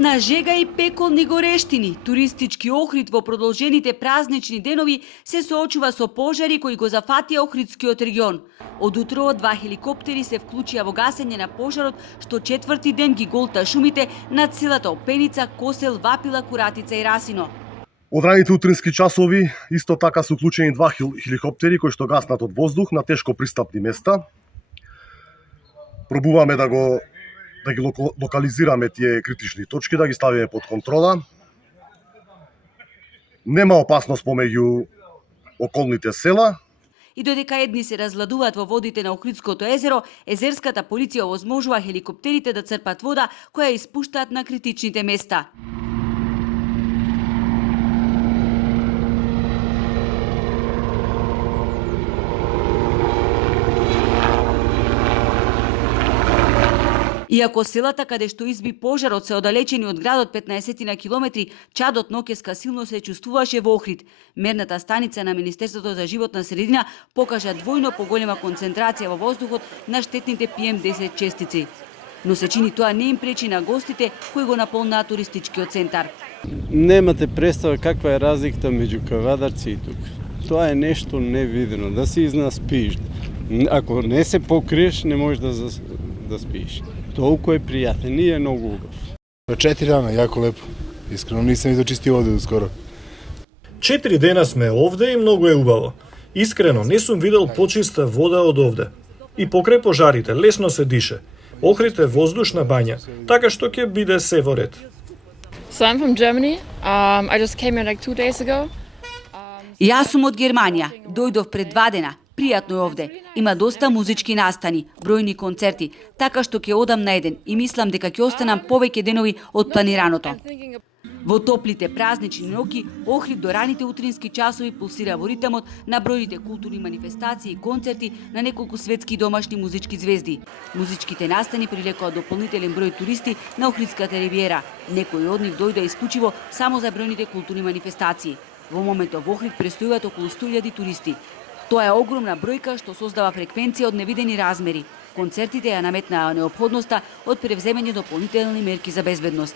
На жега и пеколни горештини, туристички Охрид во продолжените празнични денови се соочува со пожари кои го зафатија Охридскиот регион. Од утро 2 хеликоптери се вклучија во гасење на пожарот, што четврти ден ги голта шумите над целата Опеница, Косел, Вапила, Куратица и Расино. Од раните утрински часови исто така се уклучени 2 хеликоптери кои што гаснат од воздух на тешко пристапни места. Пробуваме да ги локализираме тие критични точки, да ги ставиме под контрола. Нема опасност помеѓу околните села. И додека едни се разладуваат во водите на Охридското езеро, езерската полиција овозможува хеликоптерите да црпат вода која испуштаат на критичните места. Иако селата каде што изби пожарот се оддалечени од градот 15 на километри, чадот ноќеска силно се чувствуваше во Охрид. Мерната станица на Министерството за животна средина покажа двојно поголема концентрација во воздухот на штетните PM10 честици. Но се чини тоа не им пречи на гостите кои го наполнаа туристичкиот центар. Немате представа каква е разликата меѓу Кавадарци и тук. Тоа е нешто невидено, да си изнаспиш. Ако не се покриеш, не можеш да спиш. Толку е пријатен и е многу убав. 4 дана, јако лепо. Искрено нисам и дочистил овде до скоро. 4 дена сме овде и многу е убаво. Искрено не сум видел почиста вода од овде. И покрај пожарите лесно се дише. Охрид е воздушна бања, така што ќе биде се во ред. So I'm from Germany. I just came here like 2 days ago. Јас сум од Германија. Дојдов пред 2 дена. Пријатно е овде. Има доста музички настани, бројни концерти, така што ќе одам на еден и мислам дека ќе останам повеќе денови од планираното. Во топлите празнични ноќи, Охрид до раните утрински часови пулсира во ритмот на бројните културни манифестации и концерти на неколку светски и домашни музички звезди. Музичките настани привлекоа дополнителен број туристи на Охридската ривиера. Некои од нив дојдоа исклучиво само за бројните културни манифестации. Во моментот во Охрид престојуваат околу 100.000 туристи. Тоа е огромна бројка што создава фреквенција од невидени размери. Концертите ја наметнаа неопходноста од превземање дополнителни мерки за безбедност.